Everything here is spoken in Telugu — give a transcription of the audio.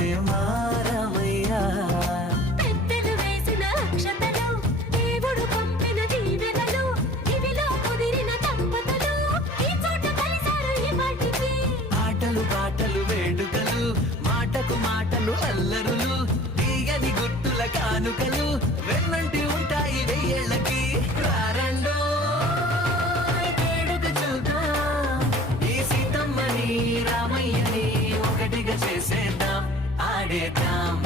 వచ్చే మారమయ్యా. పెద్దలు వేసిన అక్షతలు, దేవుడు పంపిన దీవెనలు, ఇవిలో కుదిరిన దంపతులు ఈ చోట కలిసారు ఈ పాటికి. ఆటలు పాటలు వేడుకలు, మాటకు మాటలు అల్లరులు, తీయని గుర్తుల కానుకలు వెన్నంటి ఉంటాయి వెయ్యేళ్ళకి. రారండో వేడుక చూద్దాం, ఈ సీతమ్మని రామయ్యని ఒకటిగా చేసేద్దాం, ఆడేద్దాం.